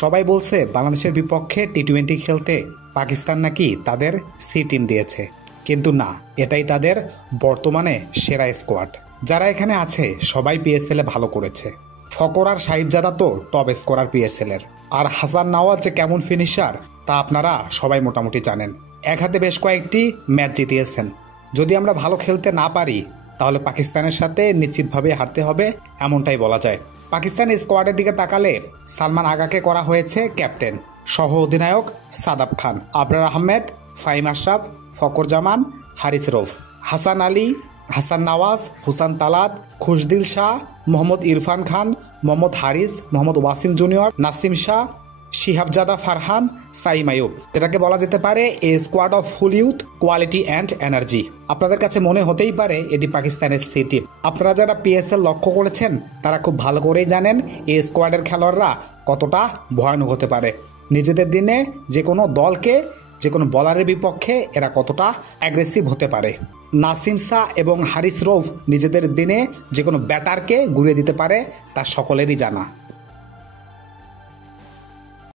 সবাই বলছে বাংলাদেশের বিপক্ষে টি-20 খেলতে পাকিস্তান নাকি তাদের সি টিম দিয়েছে, কিন্তু না, এটাই তাদের বর্তমানে সেরা স্কোয়াড। যারা এখানে আছে সবাই পিএসএল এ ভালো করেছে। ফকর আর সাহিবজাদা তো টপ স্কোরার পিএসএল এর, আর হাসান নওয়াজ যে কেমন ফিনিশার তা আপনারা সবাই মোটামুটি জানেন। এক হাতে বেশ কয়েকটি ম্যাচ জিতিয়েছেন। যদি আমরা ভালো খেলতে না পারি তাহলে পাকিস্তানের সাথে নিশ্চিতভাবে হারতে হবে, এমনটাই বলা যায়। পাকিস্তান স্কোয়াডের দিকে তাকালে সালমান আগাকে করা হয়েছে ক্যাপ্টেন, সহ অধিনায়ক সাদাব খান, আবরার আহমেদ, ফাহিম আশরাফ, ফকর জামান, হারিস রৌফ, হাসান আলী, হাসান নওয়াজ, হুসান তালাত, খুশদিল শাহ, মোহাম্মদ ইরফান খান, মোহাম্মদ হারিস, মোহাম্মদ ওয়াসিম জুনিয়র, নাসিম শাহ, শিহাবজাদা ফারহান, সাইম আয়ুব। এটাকে বলা যেতে পারে a squad of full youth, quality and energy. আপনাদের কাছে মনে হতেই পারে এটি পাকিস্তানের সি টিম। আপনারা যারা পিএসএল লক্ষ্য করেছেন তারা খুব ভালো করেই জানেন এই স্কোয়াডের খেলোয়াড়রা কতটা ভয়ানক হতে পারে। নিজেদের দিনে যে কোনো দলকে, যে কোনো বলারের বিপক্ষে এরা কতটা অ্যাগ্রেসিভ হতে পারে। নাসিম শাহ এবং হারিস রৌফ নিজেদের দিনে যে কোনো ব্যাটারকে ঘুরিয়ে দিতে পারে তা সকলেরই জানা।